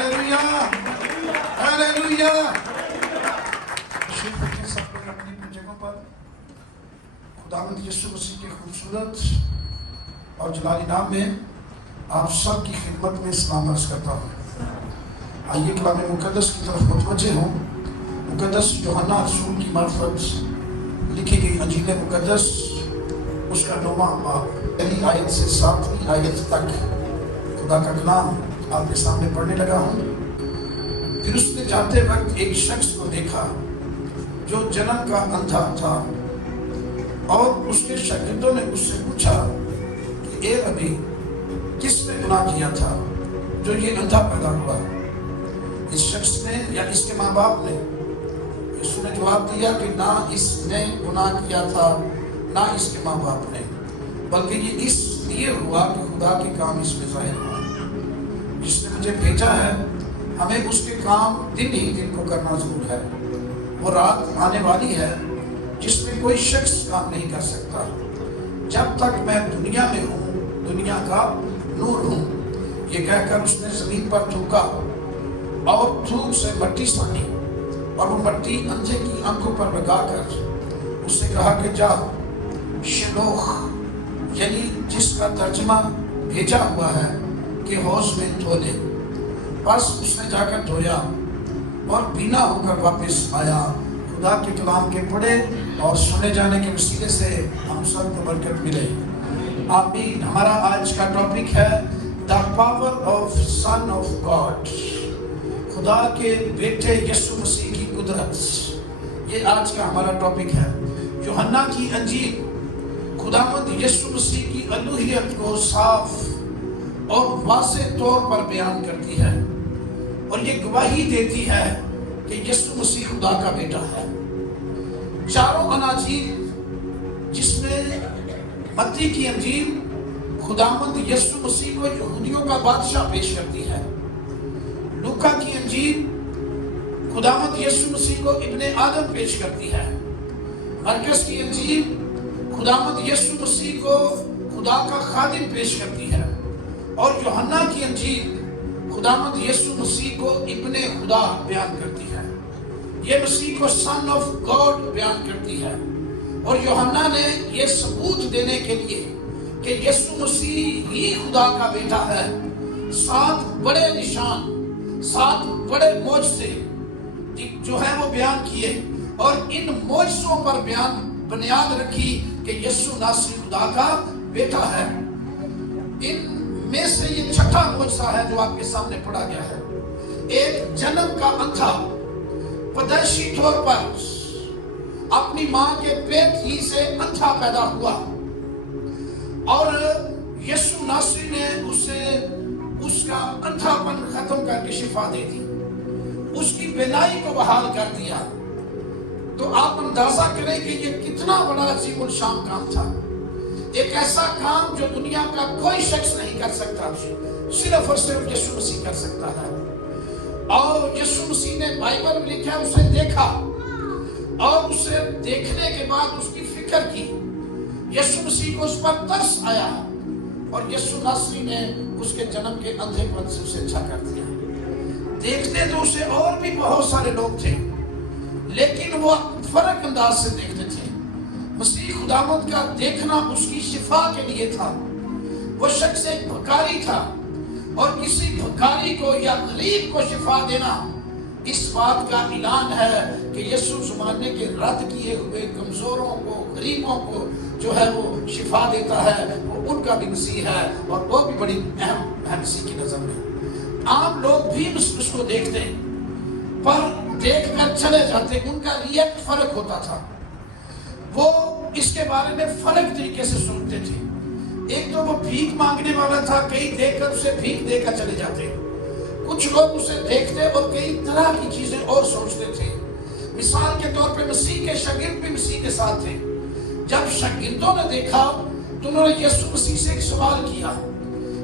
Hallelujah hallelujah. تشریف رکھیں سب لوگ اپنی اپنی جگہوں پر. خداوند یسوع مسیح کے خوبصورت اور جلالی نام میں آپ سب کی خدمت میں سلام عرض کرتا ہوں. آئیے کلام مقدس کی طرف متوجہ ہوں. مقدس یوحنا رسول کی معرفت لکھی گئی انجیل مقدس اس کا 9واں باب پہلی آیت سے 7ویں آیت تک خدا کا کلام آپ کے سامنے پڑھنے لگا ہوں. پھر اس نے جاتے وقت ایک شخص کو دیکھا جو جنم کا اندھا تھا، اور اس کے شاگردوں نے اس سے پوچھا کہ اے ربی، کس نے گناہ کیا تھا جو یہ اندھا پیدا ہوا، اس شخص نے یا اس کے ماں باپ نے؟ یسوع نے جواب دیا کہ نہ اس نے گناہ کیا تھا نہ اس کے ماں باپ نے، بلکہ یہ اس لیے ہوا کہ خدا کے کام اس میں ظاہر ہوا. جس نے مجھے بھیجا ہے ہمیں اس کے کام دن ہی دن کو کرنا ضرور ہے. وہ رات آنے والی ہے جس میں کوئی شخص کام نہیں کر سکتا. جب تک میں دنیا میں ہوں دنیا کا نور ہوں. یہ کہہ کر اس نے زمین پر تھوکا اور تھوک سے مٹی سانی، اور وہ مٹی اندھے کی آنکھوں پر لگا کر اس سے کہا کہ جا شلوخ، یعنی جس کا ترجمہ بھیجا ہوا ہے کہ حوض میں دھو لے. بس اس نے جا کر دھویا اور بینا ہو کر واپس آیا. خدا کے کلام کے پڑھے اور سنے جانے کے وسیلے سے ہم سب کو برکت ملے. آمین. ہمارا آج کا ٹاپک ہے the power of son of God, خدا کے بیٹے یسوع مسیح کی قدرت. یہ آج کا ہمارا ٹاپک ہے. یوحنا کی انجیل خداوند یسوع مسیح کی الوہیت کو صاف اور واضح طور پر بیان کرتی ہے، اور یہ گواہی دیتی ہے کہ یسوع مسیح خدا کا بیٹا ہے. چاروں اناجیل، جس میں متی کی انجیل خداوند یسوع مسیح کو یہودیوں کا بادشاہ پیش کرتی ہے. لوکا کی انجیل خداوند یسوع مسیح کو ابن آدم پیش کرتی ہے. مرکز کی انجیل خداوند یسوع مسیح کو خدا کا خادم پیش کرتی ہے. اور یوحنا کی انجیل خداوند یسوع مسیح کو ابن خدا بیان کرتی ہے. یہ مسیح کو سن آف گاڈ بیان کرتی ہے. اور یوحنا نے یہ ثبوت دینے کے لیے کہ یسوع مسیح ہی خدا کا بیٹا ہے 7 بڑے نشان، 7 بڑے معجزے جو ہے وہ بیان کیے، اور ان معجزوں پر بنیاد رکھی کہ یسوع ناصری خدا کا بیٹا ہے. ان میں سے یہ چھٹا معجزہ ہے جو آپ کے سامنے پڑھا گیا ہے. ایک جنم کا اندھا پیدائشی طور پر اپنی ماں کے پیٹ ہی سے اندھا پیدا ہوا، اور یسوع ناصری نے اسے اس کا اندھا پن ختم کر کے شفا دے دی، اس کی بینائی کو بحال کر دیا. تو آپ اندازہ کریں کہ یہ کتنا بڑا عظیم الشان کام تھا. ایک ایسا کام جو دنیا کا کوئی شخص نہیں کر سکتا، صرف اور صرف یسوع مسیح کر سکتا ہے. اور یسوع مسیح نے بائبل میں لکھا اسے دیکھا، اور اسے دیکھنے کے بعد اس کی فکر کی. یسوع مسیح کو اس پر ترس آیا، اور یسوع ناصری نے اس کے جنم کے اندھے پن سے اسے اچھا کر دیا. دیکھتے تو اسے اور بھی بہت سارے لوگ تھے، لیکن وہ فرق انداز سے دیکھتے تھے. مسیح خداوند کا دیکھنا اس کی شفا کے لیے تھا. وہ شخص ایک بھکاری تھا، اور کسی بھکاری کو یا غریب کو شفا دینا اس بات کا اعلان ہے کہ یسوع زمانے کے رد کیے ہوئے کمزوروں کو، غریبوں کو جو ہے وہ شفا دیتا ہے. وہ ان کا بھی مسیح ہے، اور وہ بھی بڑی اہم ہے مسیح کی نظر میں. عام لوگ بھی اس کو دیکھتے ہیں، پر دیکھ کر چلے جاتے. ان کا ریئیکٹ فرق ہوتا تھا. وہ اس کے بارے میں فرق طریقے سے سنتے تھے. ایک تو وہ بھیک مانگنے والا تھا، کئی دیکھ کر اسے بھیک دے کر چلے جاتے. کچھ لوگ اسے دیکھتے اور کئی طرح کی چیزیں اور سوچتے تھے. مثال کے طور پہ مسیح کے شاگرد بھی مسیح کے ساتھ تھے. جب شاگردوں نے دیکھا تو انہوں نے یسوع مسیح سے ایک سوال کیا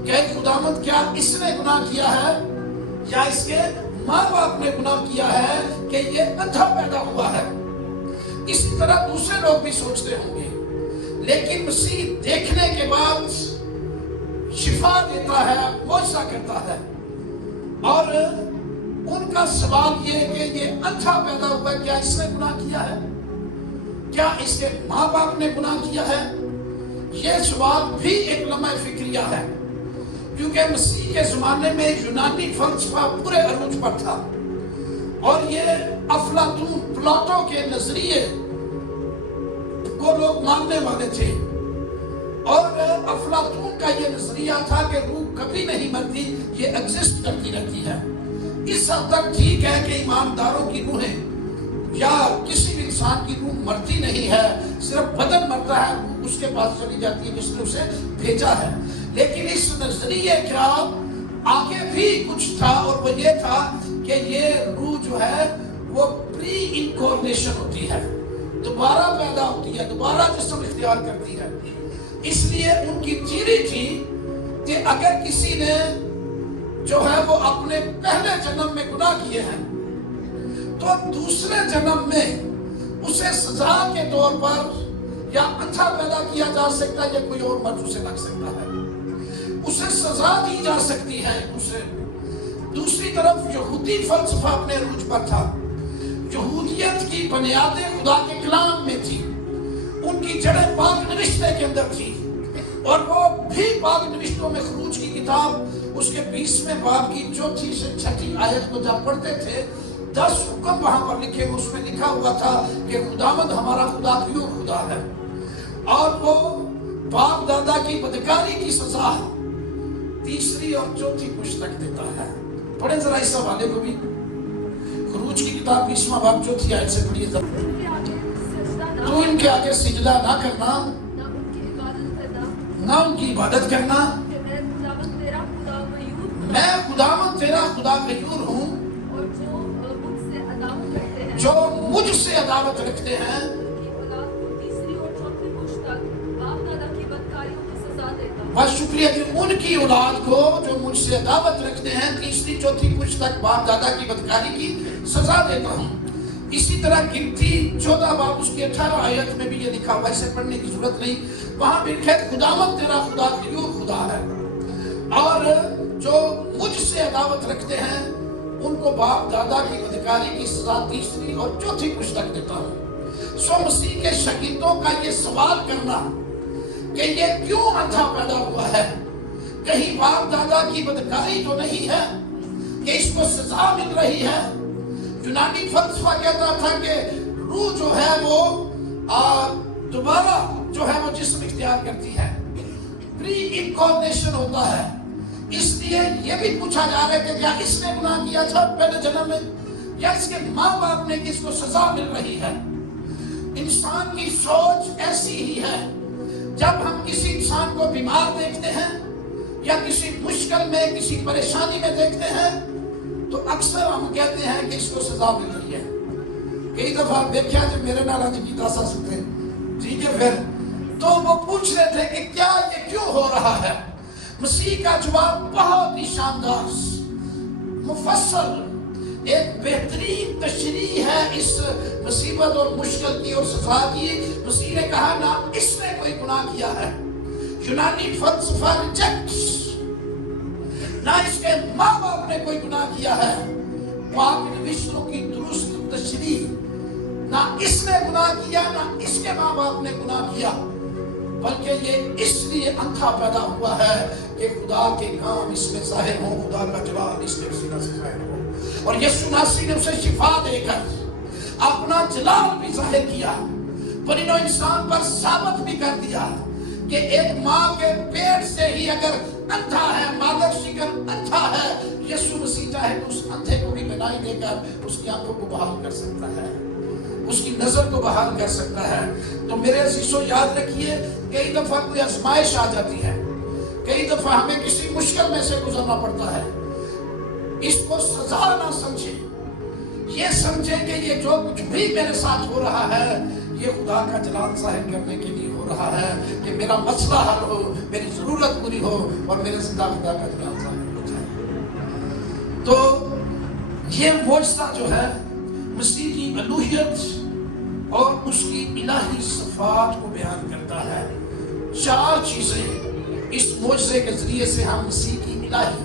کہ اے خداوند، کیا اس نے گناہ کیا ہے یا اس کے ماں باپ نے گناہ کیا ہے کہ یہ اندھا پیدا ہوا ہے؟ اسی طرح دوسرے لوگ بھی سوچتے ہوں گے. لیکن مسیح دیکھنے کے بعد شفا دیتا ہے، معجزہ کرتا ہے. اور ان کا سوال یہ کہ یہ اندھا پیدا ہوا ہے، کیا اس نے گناہ کیا ہے؟ کیا اس کے ماں باپ نے گناہ کیا ہے؟ یہ سوال بھی ایک لمحہ فکریہ ہے، کیونکہ مسیح کے زمانے میں یونانی فلسفہ پورے عروج پر تھا، اور یہ افلاطون پلاٹو کے نظریے کو لوگ ماننے والے تھے، اور افلاطون کا یہ نظریہ تھا کہ روح کبھی نہیں مرتی، یہ ایگزسٹ کرتی رہتی ہے۔ اس حد تک ٹھیک ہے کہ ایمانداروں کی روحیں یا کسی بھی انسان کی روح مرتی نہیں ہے، صرف بدن مرتا ہے، روح اس کے پاس چلی جاتی ہے جس نے اسے بھیجا ہے۔ لیکن اس نظریے کا آگے بھی کچھ تھا، اور وہ یہ تھا کہ یہ روح جو ہے وہ پری انکارنیشن ہوتی ہے، دوبارہ پیدا ہوتی ہے، دوبارہ جسم اختیار کرتی ہے۔ اس لیے ان کی تھیوری تھی کہ اگر کسی نے جو ہے وہ اپنے پہلے جنم میں گناہ کیے ہیں تو دوسرے جنم میں اسے سزا کے طور پر یا اندھا پیدا کیا جا سکتا ہے، یا کوئی اور مرض اسے لگ سکتا ہے، اسے سزا دی جا سکتی ہے اسے۔ دوسری طرف یہودی فلسفہ اپنے عروج پر تھا، یہودیت کی بنیادیں خدا کے کلام میں تھی، ان کی جڑیں پاک نوشتے کے اندر تھی، اور وہ بھی پاک نوشتوں میں خروج کی کتاب اس کے 20ویں باب کی 4 سے 6 آیت کو جب پڑھتے تھے، 10 حکم وہاں پر لکھے، اس میں لکھا ہوا تھا کہ خداوند ہمارا خدا کیوں خدا ہے، اور وہ باپ دادا کی بدکاری کی سزا 3 اور 4 پشت تک دیتا ہے۔ پڑھیں ذرا اس حوالے کو بھی، خروج کی کتاب 20واں باب 4 آیت سے پڑھیے ذرا۔ تو ان کے آگے سجدہ نہ کرنا، نہ ان کی عبادت کرنا، میں خداوند تیرا خدا غیور ہوں، جو مجھ سے عداوت رکھتے ہیں بس شکریہ کہ ان کی اولاد کو جو مجھ سے عداوت رکھتے ہیں 3 4 پشت تک باپ دادا کی بدکاری کی سزا دیتا ہوں۔ اسی طرح گنتی 14 باب اس کی 18 آیت میں بھی یہ لکھا ہوا، اسے پڑھنے کی ضرورت نہیں، وہاں بھی لکھا ہے خداوند تیرا خدا غیور خدا ہے، اور جو مجھ سے عداوت رکھتے ہیں ان کو باپ دادا کی بدکاری کی سزا 3 اور 4 پشت تک دیتا ہوں۔ سو مسیح کے شاگردوں کا یہ سوال کرنا کہ یہ کیوں اندھا پیدا ہوا ہے، کہیں باپ دادا کی بدکاری تو نہیں ہے کہ اس کو سزا مل رہی ہے؟ یونانی فلسفہ کہتا تھا کہ روح جو ہے وہ دوبارہ جو ہے وہ جسم اختیار کرتی ہے، پری انکارنیشن ہوتا ہے۔ اس لیے یہ بھی پوچھا جا رہا ہے کہ کیا اس نے گناہ کیا تھا پہلے جنم میں، یا اس کے ماں باپ نے کہ اس کو سزا مل رہی ہے؟ انسان کی سوچ ایسی ہی ہے، جب ہم کسی انسان کو بیمار دیکھتے ہیں یا کسی مشکل میں کسی پریشانی میں دیکھتے ہیں تو اکثر ہم کہتے ہیں کہ اس کو سزا مل رہی ہے۔ کئی دفعہ دیکھا جو میرے نال کی تاسا سکتے ٹھیک ہے، پھر تو وہ پوچھ رہے تھے کہ کیا یہ کیوں ہو رہا ہے؟ مسیح کا جواب بہت ہی شاندار، مفصل، ایک بہترین تشریح ہے اس مصیبت اور مشکل کی اور سزا کی۔ مسیح نے کہا نہ اس نے کوئی گناہ کیا ہے، یونانی فلسفہ ریجیکٹس، نہ اس کے ماں باپ نے کوئی گناہ کیا ہے، پاک نوشتوں کی درست تشریح، نہ اس نے گناہ کیا نہ اس کے ماں باپ نے گناہ کیا، بلکہ یہ اس لیے اندھا پیدا ہوا ہے کہ خدا کے کام اس میں ظاہر ہوں، خدا کا جلال اس کے سینہ سے ظاہر ہو، اور یسوع مسیح نے اسے شفا دے کر اپنا جلال بھی ظاہر کیا، پرندو انسان پر ثابت بھی کر دیا کہ ایک ماں کے پیٹ سے ہی اگر اندھا ہے، مادر شکر اندھا ہے، یسوع مسیح چاہے تو اس اندھے کو بھی بینائی دے کر اس کی آنکھوں کو بحال کر سکتا ہے، اس کی نظر کو بحال کر سکتا ہے۔ تو میرے عزیزو یاد رکھیے، کئی دفعہ کوئی آزمائش آ جاتی ہے، کئی دفعہ ہمیں کسی مشکل میں سے گزرنا پڑتا ہے، اس کو سزا نہ سمجھیں، یہ سمجھیں کہ یہ جو کچھ بھی میرے ساتھ ہو رہا ہے یہ خدا کا جلال ظاہر کرنے کے لیے ہو رہا ہے، کہ میرا مسئلہ حل ہو، میری ضرورت پوری ہو اور میرے زندہ خدا کا جلال ظاہر ہو جائے۔ تو یہ معجزہ جو ہے مسیح کی الوہیت اور اس کی الہی صفات کو بیان کرتا ہے۔ 4 چیزیں اس معجزے کے ذریعے سے ہم مسیح کی الہی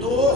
2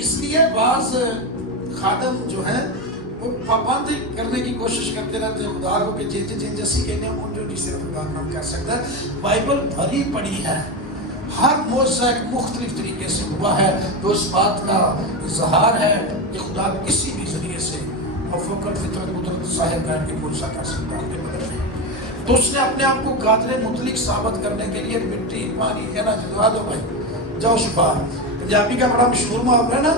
اس لیے بعض خادم جو ہیں وہ پابند کرنے کی کوشش کرتے رہتے ہیں خدا کو کہ جن جیسی کہنے ہیں ان جو جسے خدا کام کر سکتا ہے. بائبل بھری پڑی ہے، ہر معجزہ ایک مختلف طریقے سے ہوا ہے تو اس بات کا اظہار ہے کہ خدا کسی بھی ذریعے سے مفوق الفطرت قدرت صاحب کر کے معجزہ کر سکتا ہے. تو اس نے اپنے آپ کو قادر مطلق ثابت کرنے کے لیے مٹی پانی کہنا جلوا دو بھائی جاؤ شفا. پنجابی کا بڑا مشہور محاورہ ہے نا،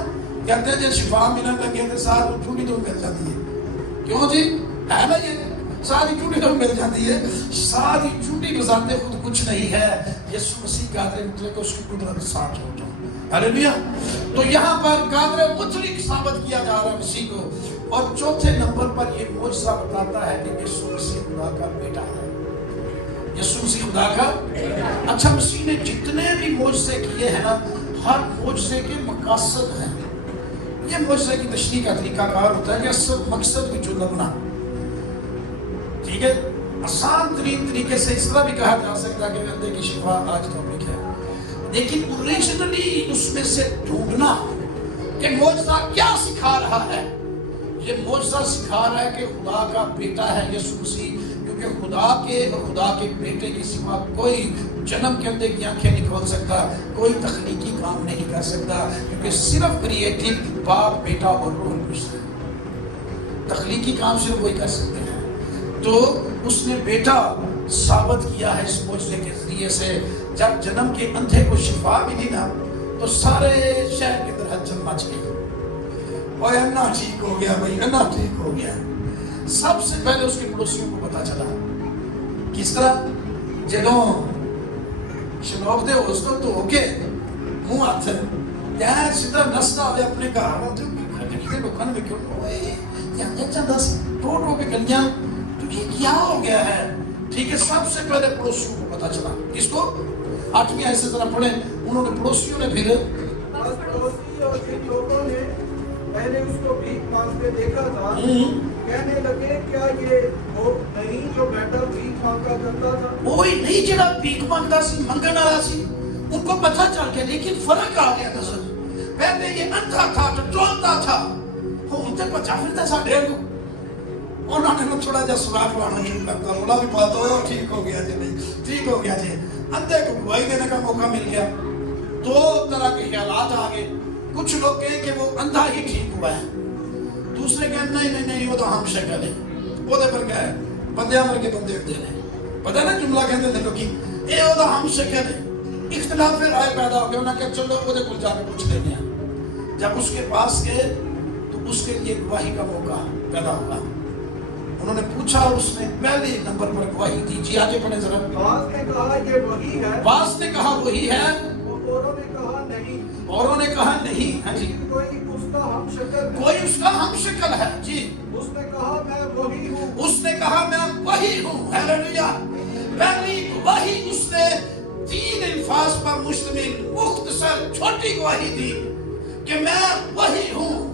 کہتے ہیں جب شفا ملنے لگے تو ساتھ چوڑی تو مل جاتی ہے. کیوں جی؟ ہے نا یہ ساری چوڑی تو مل جاتی ہے. ساری چوڑی گزارتے خود کچھ نہیں ہے، یسوع مسیح قادر مطلق اس کی قدرت ساتھ ہو جائے. ہلیلویا. تو یہاں پر قادر مطلق ثابت کیا جا رہا ہے مسیح کو. اور چوتھے نمبر پر یہ معجزہ بتاتا ہے کہ یسوع مسیح خدا کا بیٹا ہے. یسوع مسیح خدا کا. اچھا، مسیح نے جتنے بھی معجزے کیے ہیں نا، ہر معجزے کے مقاصد ہیں. یہ معجزے کی تشریح کا طریقہ کار ہوتا ہے کہ اصل مقصد بھی جو لبنا، ٹھیک ہے، آسان ترین طریقے سے اس طرح بھی کہا جا سکتا ہے کہ اندھے کی شفا آج ٹاپک ہے، لیکن اوریجنلی اس میں سے ڈھونڈنا کہ معجزہ کیا سکھا رہا ہے. یہ معجزہ سکھا رہا ہے کہ خدا کا بیٹا ہے یسوع مسیح، کیونکہ خدا کے اور خدا کے بیٹے کی سوا کوئی جنم کے اندر کی آنکھیں نہیں کھول سکتا، کوئی تخلیقی کام نہیں کر سکتا، کیونکہ صرف کریٹو باپ بیٹا اور روح القدس ہے. تخلیقی کام صرف وہی کر سکتے ہیں. تو اس نے بیٹا ثابت کیا ہے اس معجزے کے ذریعے سے. جب جنم کے اندھے کو شفا ملی نا تو سارے شہر کے اندر ہلچل مچ گئی. اور انا ٹھیک ہو گیا بھائی، انا ٹھیک ہو گیا. سب سے پہلے اس کے پڑوسیوں کو پتا چلا. کس طرح؟ جدوں شنوب دے اس کو تو ہو کے منہ ہاتھ یار سیدھا نستا ہوئے اپنے گھر آتے گھر لوگوں نے کیوں ہوئے یہاں چاہتا ٹوٹ ہو کے گلیاں تو یہ کیا ہو گیا ہے. ٹھیک ہے، سب سے پہلے پڑوسیوں کو پتا چلا. کس کو؟ 8ویں آیت سے ذرا پڑھیں. انہوں نے پڑوسیوں نے پھر پڑوسی اور جن لوگوں نے پہلے اس کو بھیک مانگتے دیکھا تھا کہنے لگے کیا یہ وہ نہیں جو بیٹا بھیک مانگا کرتا تھا؟ وہی نہیں جڑا بھیک مانگتا سی، منگن والا سی. ان کو پتہ چل گیا، لیکن فرق آ گیا نظر. پہلے یہ اندھا تھا، ٹٹولتا تھا، ہوں تے بچا پھرتا ساڈے کو. انہوں نے تھوڑا جا سراغ لانا شروع کرتا، رولا بھی پاتا ہوا ٹھیک ہو گیا جی، نہیں ٹھیک ہو گیا جی. اندھے کو گواہی دینے کا موقع مل گیا. دو طرح کے خیالات آ گئے. کچھ لوگ کہیں کہ وہ اندھا ہی ٹھیک ہوا ہے، دوسرے کہیں نہیں وہ تو ہم شکل ہے. وہ دے پر کیا ہے بندے مر کے بندے ہوتے ہیں. پتہ نا جملہ کہتے تھے لوگ یہ وہ تو ہم شکل ہے. اختلاف رائے پیدا ہو گیا. انہوں نے کہا چلو وہ دے کل جا کے پوچھ لیتے ہیں. جب اس کے پاس گئے تو اس کے لیے گواہی کا موقع پیدا ہوا. انہوں نے پوچھا اور اس نے پہلے نمبر پر گواہی دی. جی آگے پڑھیں ذرا. بعض نے کہا یہ وہی ہے، بعض نے کہا وہی ہے، اوروں نے کہا نہیں، اوروں نے کہا نہیں. ہاں جی، کوئی اس کا ہم شکل ہے، کوئی اس کا ہم شکل ہے. جی، اس نے کہا میں وہی ہوں، اس نے کہا میں وہی ہوں. ہیلیلویا. پہلی گواہی اس نے 3 الفاظ پر مشتمل مختصر چھوٹی گواہی دی کہ میں وہی ہوں.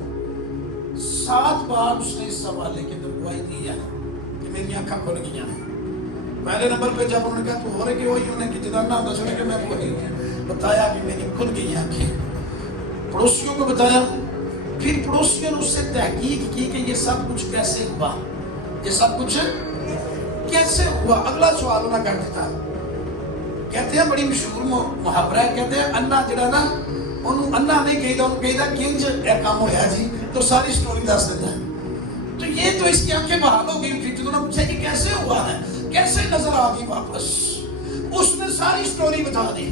7 بار اس نے اس حوالے کے اندر گواہی دی ہے کہ میری آنکھیں کھل گئی ہیں. پہلے نمبر پہ جب انہوں نے کہا تو ہو رہے کہ وہی انہوں نے کہ جدانا ہوتا چلے کہ میں وہی ہوں، بتایا کہ میری کھل گئی آنکھیں. پڑوسیوں کو بتایا. پھر پڑوسیوں نے اس سے تحقیق کی کہ یہ سب کچھ کیسے ہوا، یہ سب کچھ کیسے ہوا. اگلا سوال انہوں نے کر دیتا. کہتے ہیں بڑی مشہور محاورہ ہے، کہتے ہیں انا جڑا نا انہوں انا نہیں کہی دا انہوں کہی دا کنج اے کام ہویا جی تو ساری سٹوری دس دیتا ہے. تو یہ تو اس کی آنکھیں بحال ہو گئی تھی. تو انہوں نے پوچھا کہ کیسے ہوا ہے، کیسے نظر آ گئی واپس. اس نے ساری سٹوری بتا دی.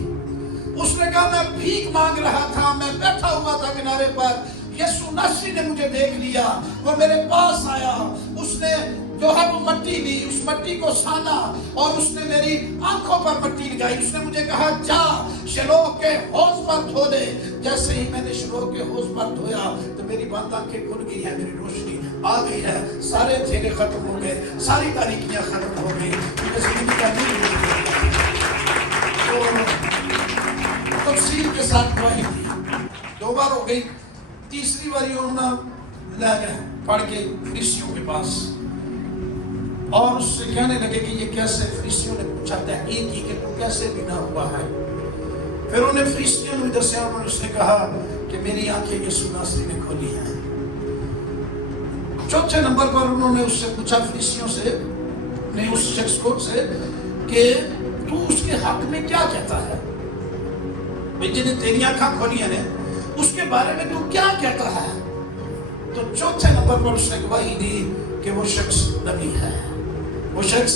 اس نے کہا میں بھیک مانگ رہا تھا، میں بیٹھا ہوا تھا کنارے پر، یسوع ناصری نے مجھے دیکھ لیا، وہ میرے پاس آیا، اس نے جو ہے وہ مٹی لی، اس مٹی کو سانا اور اس نے میری آنکھوں پر مٹی لگائی. اس نے مجھے کہا جا شلوہ کے حوض پر دھو دے. جیسے ہی میں نے شلوہ کے حوض پر دھویا تو میری بات آنکھیں کھل گئی ہیں، میری روشنی آ گئی ہے، سارے اندھیرے ختم ہو گئے، ساری تاریکیاں ختم ہو گئی. تفصیل کے ساتھ گواہی دی. 2 بار ہو گئی. تیسری باری انہوں نے لے گئے پڑھ کے فریسیوں کے پاس اور اس سے کہنے لگے کہ یہ کیسے. فریسیوں نے پوچھا تحقیق کی کہ تو کیسے بنا ہوا ہے. پھر انہیں فریسیوں نے دسیا اور اس نے کہا کہ میری آنکھیں یسوع ناصری نے کھولی ہیں. چوتھے نمبر پر انہوں نے اس سے پوچھا فریسیوں سے, نے اس شخص کو سے, کہ تو اس کے حق میں کیا کہتا ہے؟ بھئی جنہیں تیری آنکھیں کھولی ہیں اس کے بارے میں تو کیا کہتا ہے؟ تو چوتھے نمبر پر اس نے گواہی دی کہ وہ شخص نبی ہے. وہ شخص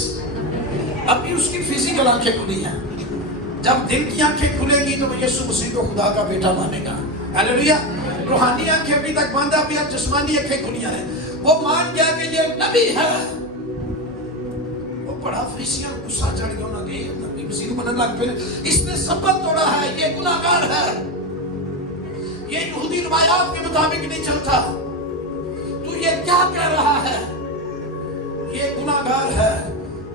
ابھی اس کی فزیکل آنکھیں کھلی ہیں, جب دل کی آنکھیں کھلے گی تو وہ یسوع مسیح کو خدا کا بیٹا مانے گا. ہاللیلویہ. روحانی آنکھیں ابھی تک باندھا بھی ہیں, جسمانی آنکھیں کھلی ہیں. وہ مان گیا کہ یہ نبی ہے. وہ بڑا فریسیاں غصہ چڑھ گیا, انہوں نے نبی مسیح کو مننے لگ پہ, اس نے سبت توڑا ہے, یہ گناہگار ہے, یہ یہودی روایات کے مطابق نہیں چلتا, تو یہ کیا کہہ رہا ہے, یہ گناہگار ہے.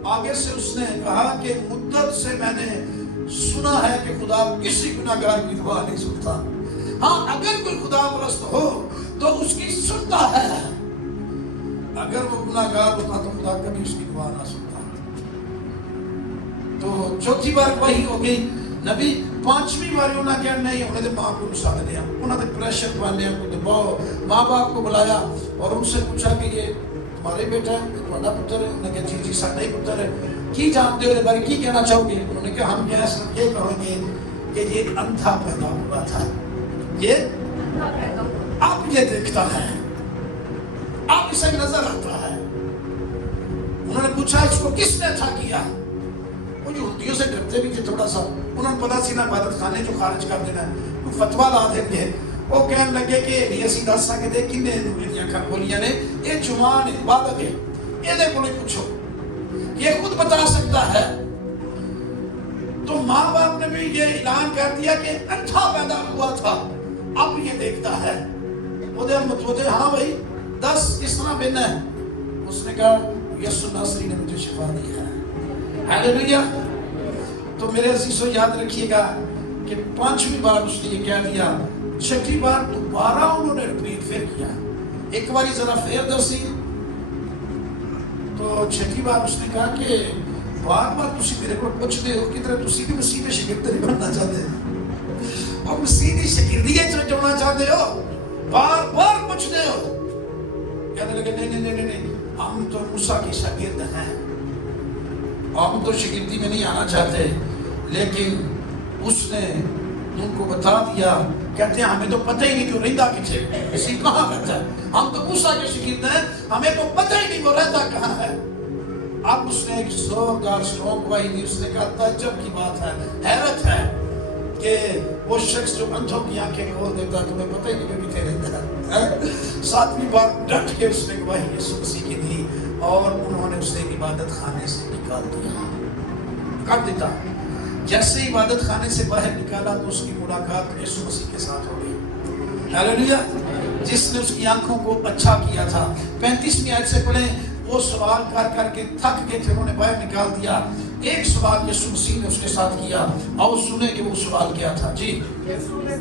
آگے سے اس نے کہا کہ مدت سے میں نے سنا ہے کہ خدا کسی گناہگار کی دعا نہیں سنتا. ہاں اگر کوئی خدا پرست ہو تو اس کی سنتا ہے, اگر وہ گناہگار ہوتا تو خدا کبھی اس کی دعا نہ سنتا. تو چوتھی بار وہی ہو گئی. نبی پانچویں بار انہوں نے کہا نہیں, انہوں نے ماں کو نسال دیا, انہوں نے پریشر پانے کو دباؤ, ماں باپ کو بلایا اور ان سے پوچھا کہ یہ تمہارے بیٹا ہے, تمہارا پتر ہے؟ انہوں نے کہا جی جی سر نہیں پتر ہے. کی جانتے ہو بارے کی کہنا چاہو گے؟ انہوں نے کہا ہم یہ کہیں گے کہ یہ ایک اندھا پیدا ہوا تھا, یہ اب یہ دیکھتا ہے, اب اسے نظر آتا ہے. انہوں نے پوچھا اس کو کس نے اچھا کیا؟ وہ یہودیوں سے ڈرتے بھی تھے تھوڑا سا, انہوں نے پتا سی نا عبادت خانے جو خارج کر دینا ہے, وہ فتویٰ لا دیں گے. وہ کہنے لگے کہ یہ اسی دس سکے دے کنے میری آنکھیں کھولیاں نے, یہ جوان ہے, بالغ ہے, یہ دے کو نہیں پوچھو, یہ خود بتا سکتا ہے. تو ماں باپ نے بھی یہ اعلان کر دیا کہ اندھا پیدا ہوا تھا, اب یہ دیکھتا ہے. وہ دے ہاں بھائی 10 کس طرح بہنا ہے؟ اس نے کہا یسوع ناصری نے مجھے شفا دی ہے. ہاللیلویہ. تو میرے عزیزو یاد رکھیے گا کہ پانچویں بار اس نے یہ کہہ دیا, چھٹی بار دوبارہ انہوں نے ریپیٹ پھر کیا, ایک باری ذرا پھر دسی. تو چھٹی بار اس نے کہا کہ بار بار تسی میرے کو پوچھتے ہو کہ تسی بھی مسیح کے شاگرد نہیں بننا چاہتے اور مسیح کی شاگردی وچ جوڑنا چاہتے ہو, بار بار پوچھتے ہو. کہنے لگے نہیں, ہم تو موسیٰ کے شاگرد ہیں, ہم تو شاگردی میں نہیں آنا چاہتے. لیکن اس نے ان کو بتا دیا, کہتے ہیں ہمیں تو پتہ ہی نہیں کہ وہ رہتا کتنے, اسی کہاں رہتا ہے, ہم تو موسیٰ کے شاگرد ہیں, ہمیں تو پتہ ہی نہیں وہ رہتا کہاں ہے. اب اس نے ایک زوردار اسٹرانگ گواہی دی. اس نے کہا تعجب کی بات ہے, حیرت ہے کہ وہ شخص جو اندھوں کی آنکھیں کھول دیتا تمہیں پتہ ہی نہیں کہ کتنے رہتا ہے. ساتویں بار ڈٹ کے اس نے گواہی یسوع مسیح کی دی اور انہوں نے اسے عبادت خانے سے نکال دیا, کر دیتا. جیسے عبادت خانے سے باہر نکالا تو اس کی ملاقات یسوع مسیح کے ساتھ ہو گئی. ہاللیلویہ. جس نے اس کی آنکھوں کو اچھا کیا تھا. 35ویں آیت سے پڑھیں. وہ سوال کر کر کے تھک گئے تھے, انہوں نے باہر نکال دیا. ایک سوال یسوع مسیح نے اس کے ساتھ کیا, اور سنیں کہ وہ سوال کیا تھا. جی یسوع نے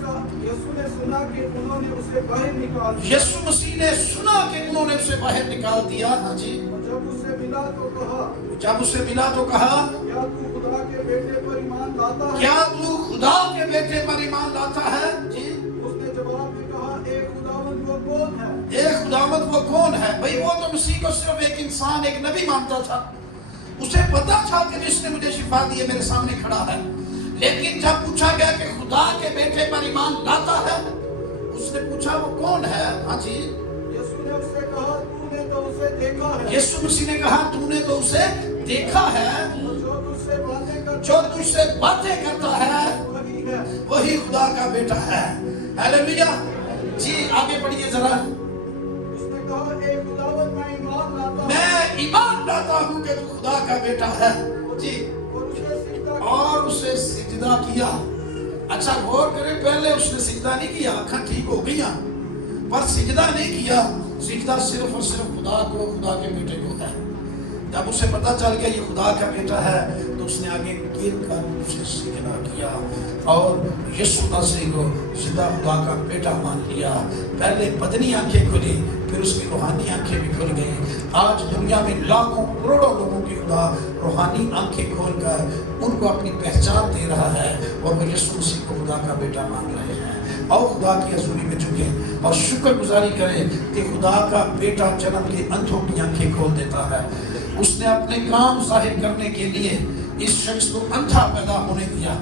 سنا کہ انہوں نے اسے باہر نکال دیا. یسوع مسیح نے سنا کہ انہوں نے اسے باہر نکال دیا. ہاں جی. جب اسے ملا تو کہا, کیا تو خدا کے بیٹے پر ایمان لاتا ہے؟ کیا تو خدا کے بیٹے پر ایمان لاتا ہے؟ جی. اس نے جواب میں کہا, اے خداوند وہ کون ہے؟ اے خداوند وہ کون ہے؟ بھئی وہ تو مسیح کو صرف ایک انسان, ایک نبی مانتا تھا. اسے پتا تھا کہ جس نے مجھے شفا دی ہے میرے سامنے کھڑا ہے. لیکن جب پوچھا گیا کہ خدا کے بیٹے پر ایمان لاتا ہے, اس نے پوچھا وہ کون ہے؟ ہاں جی. یسوع نے اس سے کہا, تو نے تو اسے دیکھا ہے. یسوع مسیح نے کہا تو نے تو اسے دیکھا ہے, جو تجھ سے باتیں کرتا ہے وہی خدا کا بیٹا ہے. ہاللیلویہ. جی آگے پڑھیے ذرا. اس نے کہا, اے خداوند میں ایمان لاتا ہوں کہ تو خدا کا بیٹا ہے. جی. اور اسے سجدہ کیا. اچھا غور کریں, پہلے اس نے سجدہ نہیں کیا, آنکھیں ٹھیک ہو گئی پر سجدہ نہیں کیا. سجدہ صرف اور صرف خدا کو, خدا کے بیٹے کو ہے. جب اسے پتا چل گیا یہ خدا کا بیٹا ہے تو اس نے آگے گر کر اسے سجدہ کیا اور یسوع ناصری کو زندہ خدا کا بیٹا مان لیا. پہلے بدنی آنکھیں کھلی, پھر اس کی روحانی آنکھیں بھی کھل گئیں. آج دنیا میں لاکھوں کروڑوں لوگوں کی خدا روحانی آنکھیں کھول کر ان کو اپنی پہچان دے رہا ہے اور وہ یسوع مسیح کو خدا کا بیٹا مان رہے ہیں. اور خدا کی حضوری میں جھکیں اور شکر گزاری کریں کہ خدا کا بیٹا جنم کے اندھوں کی آنکھیں کھول دیتا ہے. اس نے اپنے کام ظاہر کرنے کے لیے اس شخص کو اندھا پیدا ہونے دیا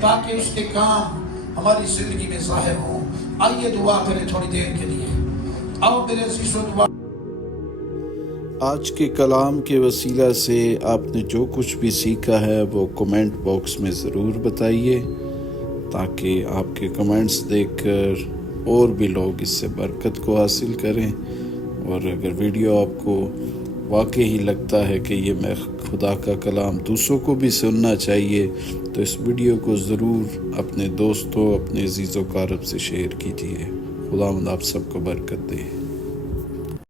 تاکہ اس کے کام ہماری زندگی میں ظاہر ہوں. آئیے دعا کریں تھوڑی دیر کے لیے. آؤ میرے عزیزو دعا. آج کے کلام کے وسیلہ سے آپ نے جو کچھ بھی سیکھا ہے وہ کمنٹ باکس میں ضرور بتائیے تاکہ آپ کے کمنٹس دیکھ کر اور بھی لوگ اس سے برکت کو حاصل کریں. اور اگر ویڈیو آپ کو واقعی لگتا ہے کہ یہ میں خدا کا کلام دوسروں کو بھی سننا چاہیے تو اس ویڈیو کو ضرور اپنے دوستوں اپنے عزیز و اقارب سے شیئر کیجیے. خداوند آپ سب کو برکت دے.